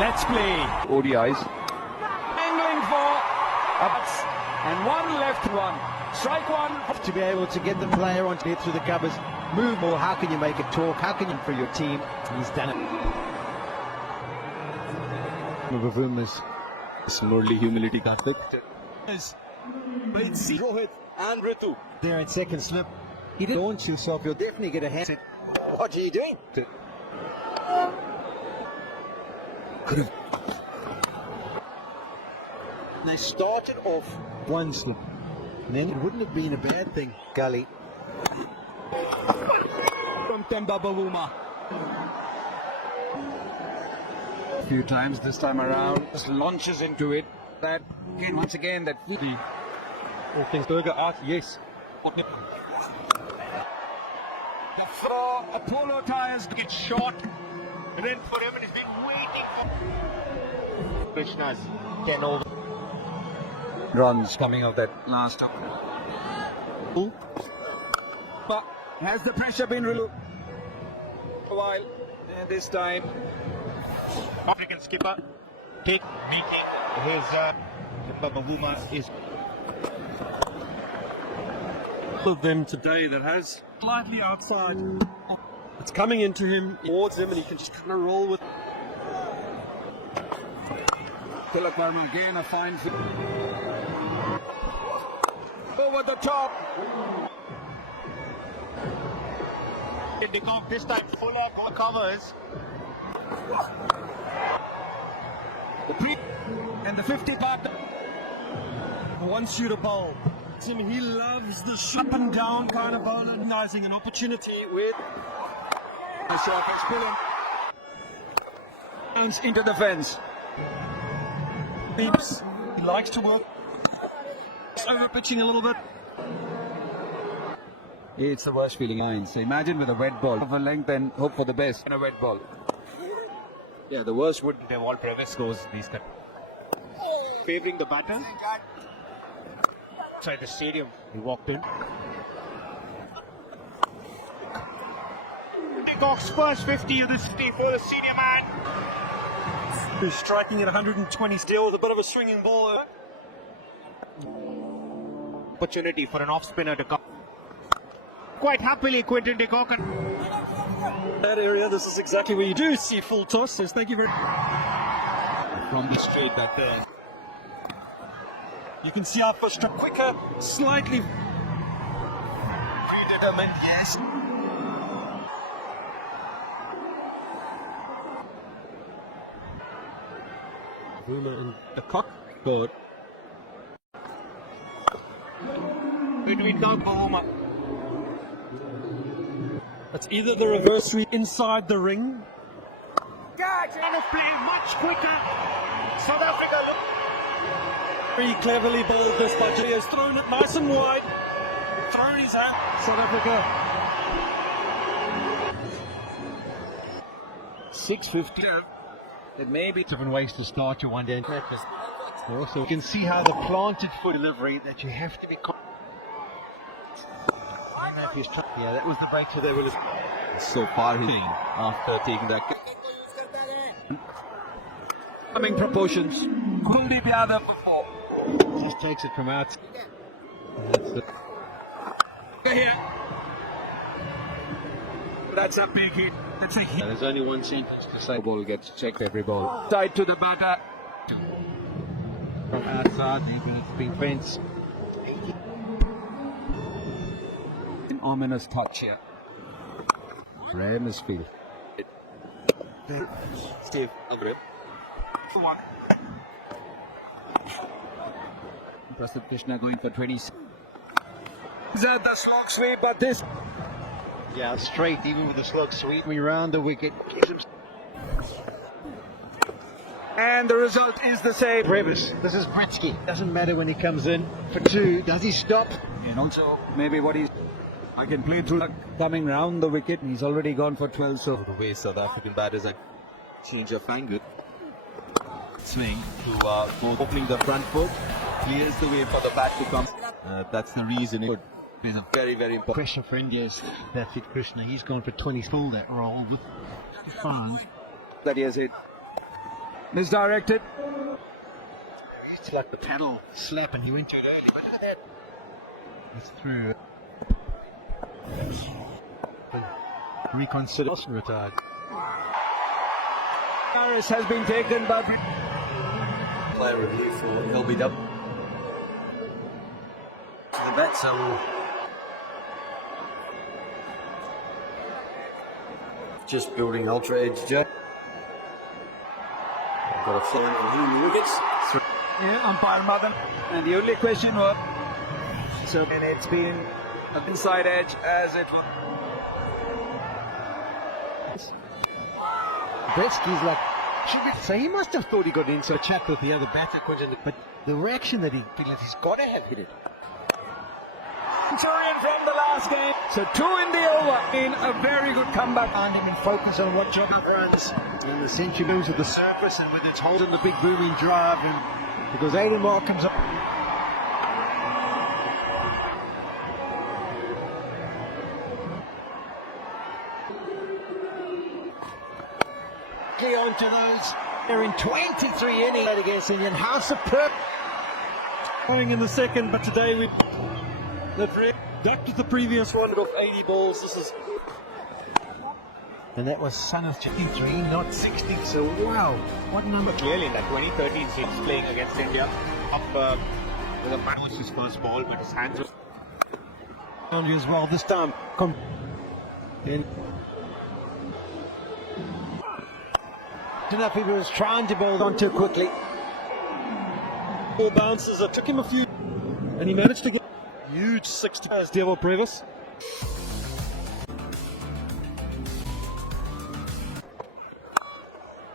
Let's play. ODIs. Angling for ups and one left one. Strike one. To be able to get the player on it through the covers, move more. How can you make it talk? How can you for your team? He's done it. Similarly, humility Karthik. Rohit and Ritu. There in second slip. He didn't launch yourself. You'll definitely get a hand. What are you doing? Could have. They started off one slip. And then it wouldn't have been a bad thing. Gully. From Temba Bavuma. A few times this time around, just launches into it. That again, once again, that the all things Burger out, yes. The throw, Apollo tires get short. And then for him, he's been waiting for Krishna's 10 over. runs coming off that last up. But has the pressure been removed? A while, and this time, African skipper making his Bavuma is Of them today that has slightly outside. It's coming into him, towards him, and he can just kind of roll with. Tilak Verma again a fine over the top. De Kock this time Fuller covers. The pre and the 50 back. One shooter bowl. He loves the up and down kind of bowl, recognizing an opportunity with. the shot is brilliant. Bounce into the fence. Beeps. He likes to work. He's over pitching a little bit. It's the worst feeling line. So imagine with a wet ball of a length and hope for the best in a wet ball. Yeah, the worst would They've all previous goes these kind. Favoring the batter. Inside the stadium, he walked in. De Kock's first 50 of this day for the senior man. Who's striking at 120 still with a bit of a swinging ball. Opportunity for an off spinner to come. Quite happily, Quinton de Kock. That area, this is exactly where you do see full toss. Says thank you very much. from the straight back there. You can see our first struck quicker, slightly determined, yes. Boomer and the cock bird. Between Doug Bavuma. That's either the reverse sweep inside the ring. Line of play much quicker. South Africa look. Very cleverly bowled this by Jay. Has thrown it nice and wide. Thrown his hand. South Africa. 6:50. It may be different ways to start your one day. Also, you can see how the planted foot delivery that you have to be. Yeah, that was the break to there. So far hitting after taking that. Coming proportions. Kuldeep Yadav before. Just takes it from out. Here. That's a big hit. That's a hit. There's only one sentence to say. The ball gets checked every ball. Tied to the batter. From outside, the big fence. An ominous touch here. Ramsfield. Steve, over One. Prasadh Krishna going for 20. That the slog sweep, but this. Yeah, straight, even with the slug sweep. We round the wicket. And the result is the same. Brevis. This is Britsky. Doesn't matter when he comes in for two. Does he stop? And also, maybe what he's. I can play through coming round the wicket. He's already gone for 12. So The way South African batters are change of angle. Swing to both opening the front foot, clears the way for the bat to come. That's the reason it is a very, very important. Pressure for India's that's it, Krishna. He's gone for 20 full that roll with fun. that he has hit. Misdirected. It's like the paddle slap and he went to it early. But look at that. It's through. Reconsider. Retired. Harris has been taken by... Player review for LBW. To the bat, just building ultra edge jet. Got a flying on the wickets. Yeah, umpire Madan. And the only question was... So it's been an inside edge as it was. Gretzky's like, so he must have thought he got into a chat with the other batter, but the reaction that he's got to have hit it. Centurion from the last game. So 2 in the over in a very good comeback. Find him and focus on what job it runs. And the century moves with the surface and with its holding the big booming drive. And because Aiden Moore comes up. Onto those. They're in 23 innings against Indian. How superb. Going in the second, but today we ducked the previous one of 80 balls. This is And that was Sanath 53, not 60. So wow, what number? Clearly in that 2013 series playing against India, up with a man was his first ball, but his hands were As well this time. In. Enough, he was trying to bowl on too quickly. ball bounces. It took him a few, and he managed to get huge 60 as Devil Previs.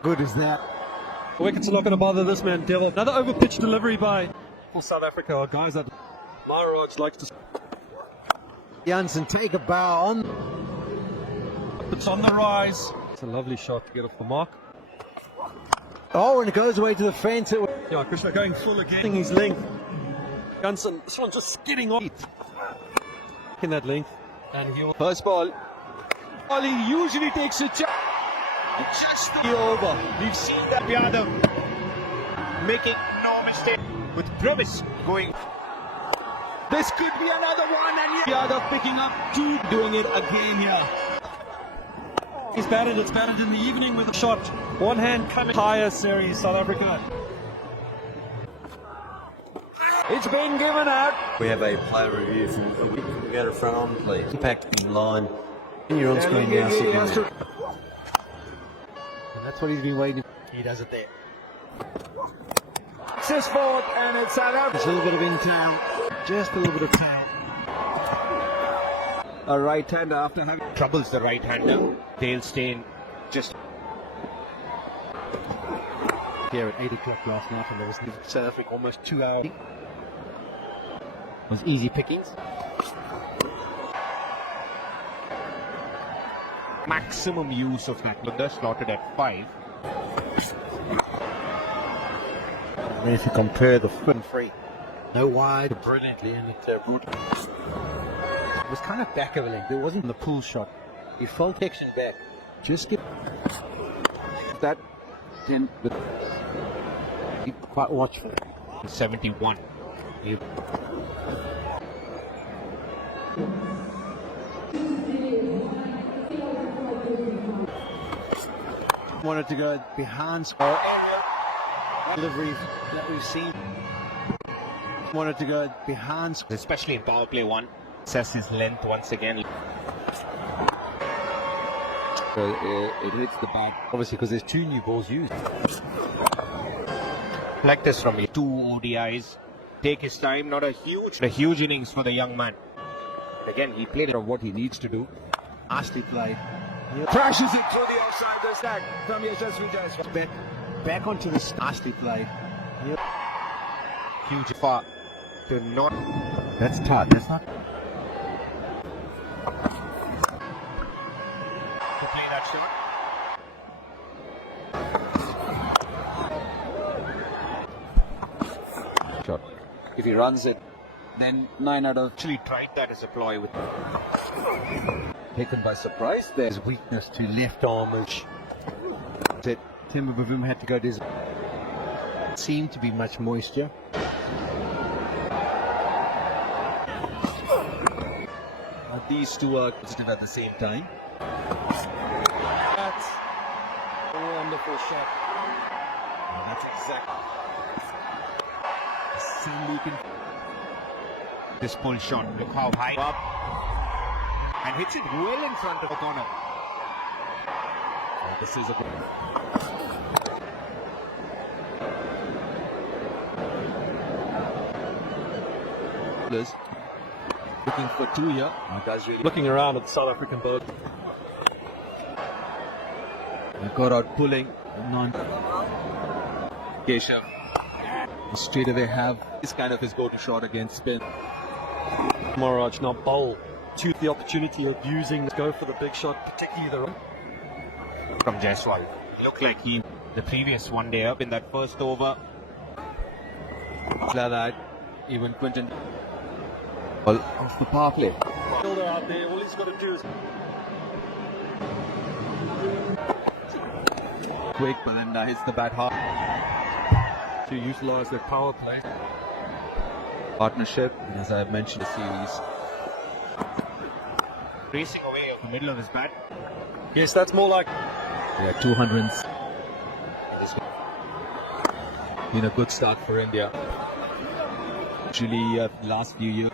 Good as that. The wickets are not going to bother this man, Devil. Another overpitch delivery by South Africa. Our guys that Maharaj likes to. Jansen take a bow on. It's on the rise. It's a lovely shot to get off the mark. Oh, and it goes away to the fence. Yeah, Krishna going full again. His length. Jansen, this one's just skidding off. In that length. And he'll. First ball. Ali usually takes a just the over. We've seen that Yadav making no mistake with Previs going. This could be another one, and Yadav picking up 2, doing it again here. It's batted in the evening with a shot. One hand coming higher series, South Africa. It's been given out. We have a player review from a week. We go to front on, please. Impact in line. And you're on screen now, sitting there. And that's what he's been waiting. He does it there. It's his fault, and it's out. Just a little bit of in town. Just a little bit of town. A right-hander after having Troubles the right-hander. Dale Steyn just. Here at 8 o'clock last night, and there was South Africa almost 2 hours. It was easy pickings. Maximum use of that. But they're slotted at 5. And if you compare the foot and free, no wide, brilliantly, and it was kind of back of a leg. There wasn't the pull shot. He fell protection back. Just get that in. be quite watchful. 71. Wanted to go behind score. Deliveries that we've seen. Wanted to go behind score. Especially in power play 1. Says his length once again. So it hits the bat. Obviously, because there's 2 new balls used. Like this from 2 ODIs. Take his time, not a huge innings for the young man. Again, he played Of what he needs to do. Nicely played. Crashes it through the outside the stack from Yashasvi Jaiswal. Back onto the nicely played. huge far to not. That's tight. That's not. To play that shot. Shot. If he runs it, then 9 out of Actually tried that as a ploy with. taken by surprise there. There's weakness to left arm, which that Timber Bavum had to go to his seem to be much moisture. These two are positive at the same time. That's a wonderful shot. That's exactly. Sandy can. This pull shot, look how high up. And hits it well in front of the corner. This is a good. Looking for two here. Does really Looking around at the South African bird. got out pulling. Keshav straight away have this kind of his go-to shot against spin. Maharaj now bowl to the opportunity of using go for the big shot, particularly the From Jaiswal. Looked like he, the previous one day up in that first over. Like that, even Quinton. Well, off the power play. fielder out there. All he's got to do is Quick, but then hits the bat hard. to utilize their power play. Partnership, as I have mentioned, the series. Racing away off the middle of his bat. Yes, that's more like Yeah, 200s. Been a good start for India. Actually, last few years.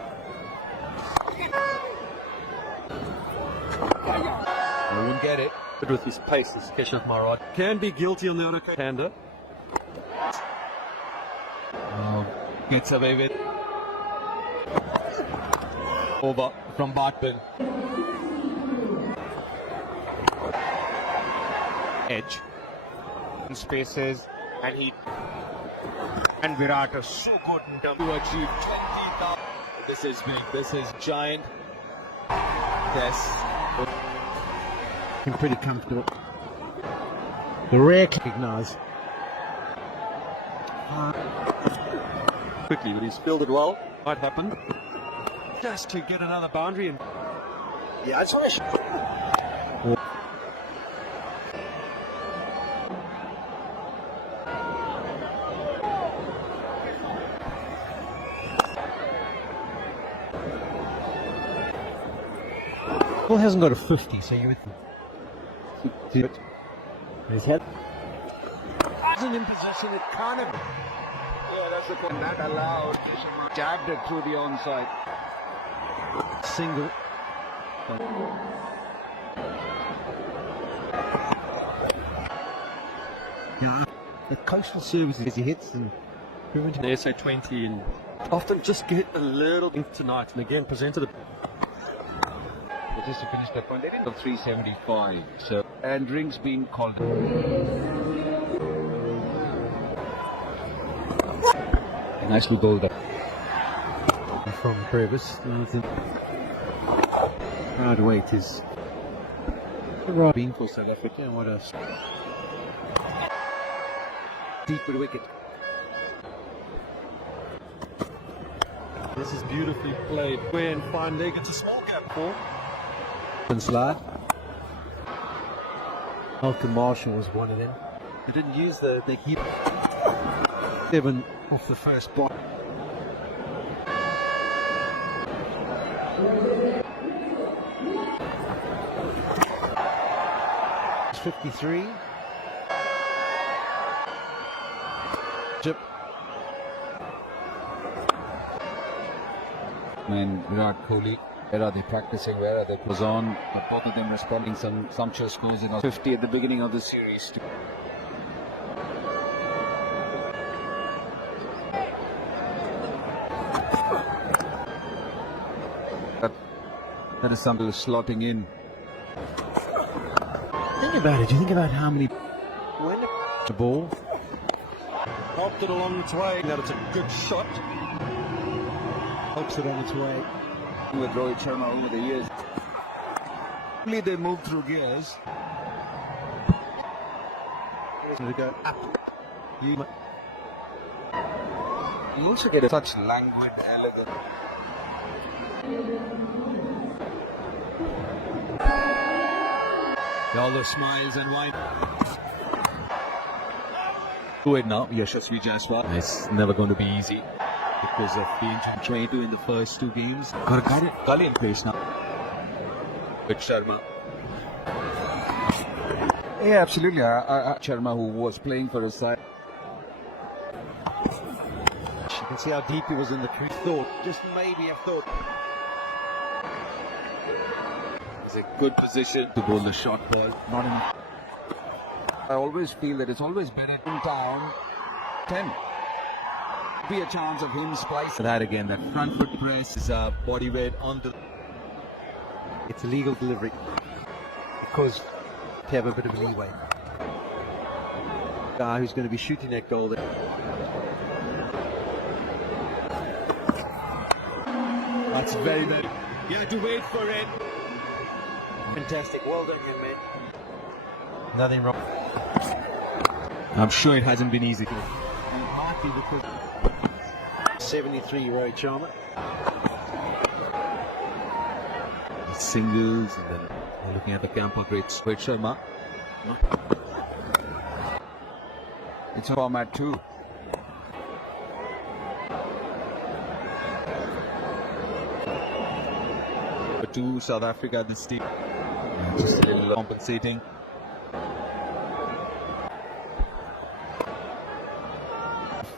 I won't get it. good with his paces. Keshav Maharaj can be guilty on the other hander. Gets away with. Over from Bartman. Edge. In spaces. And Virat is so good in terms To achieve 20,000. This is big. This is giant. Yes. Been pretty comfortable. Rare recognize. Quickly, but he's fielded well. Might happen. Just to get another boundary and Yeah, I just want to. Well, hasn't got a 50, so you would. His head. Isn't in possession, it can't have. Yeah, that's the point. That allowed. Jabbed it through the onside. Single. Yeah, the coastal services he hits and the SA20 and often just get a little tonight. And again, presented a Just to finish that point, they didn't go 375. So, and Ring's been called. nicely bowled up from Brevis. Hard weight is right being for South Africa. What a deeper wicket. This is beautifully played. When fine leg, it's a small gap for. And slide. Malcolm Marshall was one of them. They didn't use they keep 7 off the first ball. It's 53. Chip. And Virat Kohli, where are they practicing? Where are they? Was on, but both of them responding some sumptuous scores in 50 at the beginning of the series. That is something slotting in. Think about it. You think about how many the ball. Popped it along its way. That it's a good shot. Helps it on its way. With Rohit Sharma over the years. Only they move through gears. So they go up. You also get such languid, elegant. All the smiles and wine. Do it now, Yashasvi Jaiswal. It's never going to be easy because of the injury trained to in the first two games. Got a gully in place now with Sharma. Yeah, absolutely. Sharma, who was playing for his side. You can see how deep he was in the crease. Just maybe a thought. It's a good position to bowl the short ball. Not in. I always feel that it's always better in town. 10. Be a chance of him splicing. That again, that front foot press is body weight on the. It's a legal delivery because to have a bit of leeway. Guy who's going to be shooting that goal there. That's very, very. You have to wait for it. Fantastic. Well done, him, mate. Nothing wrong. I'm sure it hasn't been easy. Partly because 73 Rohit Sharma. Singles, and then looking at the camper great Rohit Sharma. It's a format too. To South Africa this team. Just a little compensating.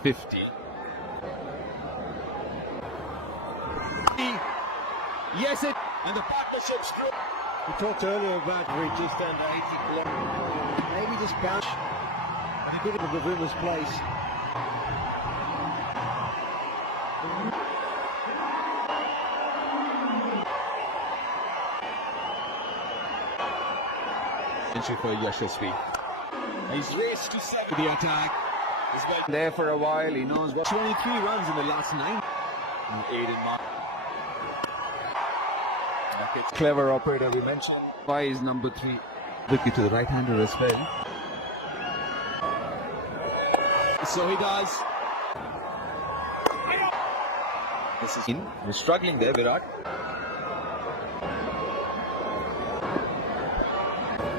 $50. Yes, it. And the partnership's through. We talked earlier about where he just under 80 kilometres. Maybe just bounce. And he could have the winner's place. Entry for Yashasvi. He's raced to set the attack. He's well There for a while, he knows what. 23 runs in the last 9. Aiden Mark. Clever operator, we mentioned. Why is number 3? Looking to the right-hander as well. So he does. This is in. He's struggling there, Virat.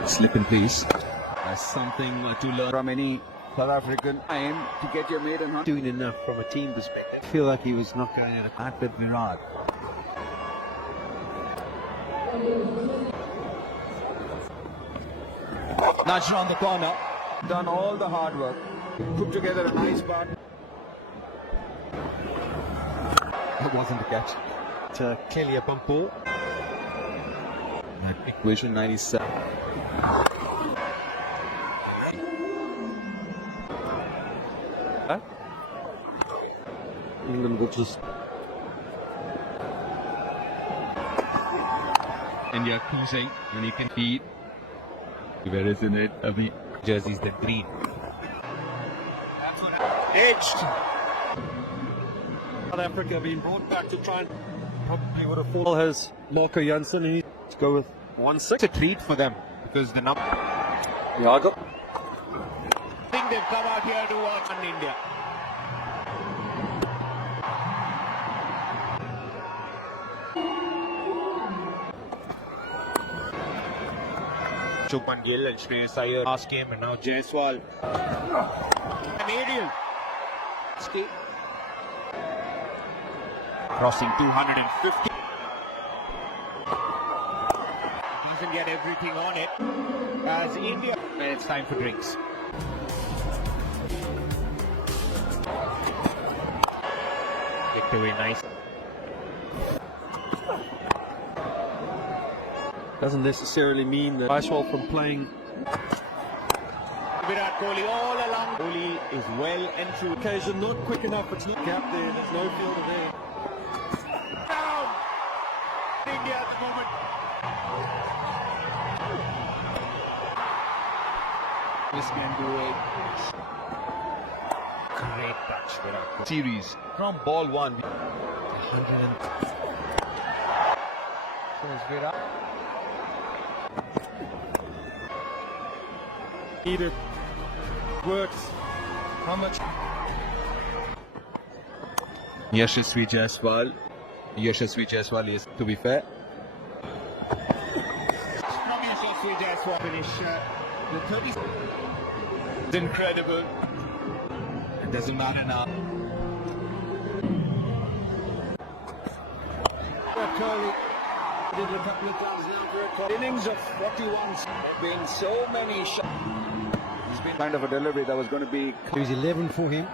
Slip in place. That's something to learn From any South African time to get your maiden hunt. Doing enough from a team perspective. I feel like he was not going out of that, but Virat. Nudge around the corner. Done all the hard work. Put together a nice part. That wasn't the catch. It's clearly a bump ball. That equation 97. England will just. And you're cruising and you can beat. Where isn't it? I mean, jersey's the green. Edged. South Africa being brought back to try and probably would have fallen. Has Marco Jansen, and he to go with 1-6. It's a treat for them because the number. Yago. I think they've come out here to watch on India. Shubman Gill and Shreyas Iyer last game, and now Jaiswal. An aerial. Escape. Crossing 250. Doesn't get everything on it. As India, and it's time for drinks. Victory, nice. Doesn't necessarily mean that Jaiswal from playing. Virat Kohli all along. Kohli is well and true. Occasion not quick enough. It's not gap there. There's no fielder there. Down. India at the moment. This can do it. Great touch, Virat Kohli. Series from ball 1. 100. So is Virat. Needed. Works. How much? Yashasvi Jaiswal. Yashasvi Jaiswal is, to be fair. From Yashasvi Jaiswal finish the 30. It's incredible. It doesn't matter now. Kohli did a couple of times now for a Innings of 41. Been so many shots. He's been kind of a delivery that was going to be. It was 11 for him.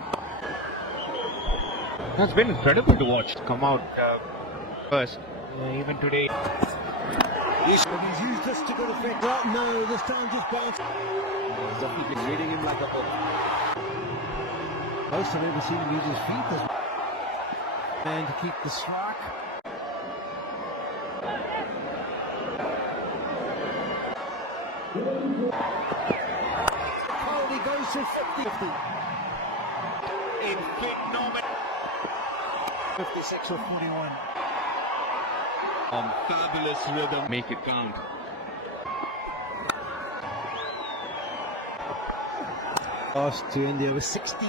It's been incredible to watch come out first. Even today. He's used this to good effect. Well, no, this time just bounced. He's reading him like a book. Most I've ever seen him use his feet this and to keep the strike. Kohli goes to 50. In phenomenal. 56 or 41. Fabulous rhythm. Make it count. Lost to India with 16.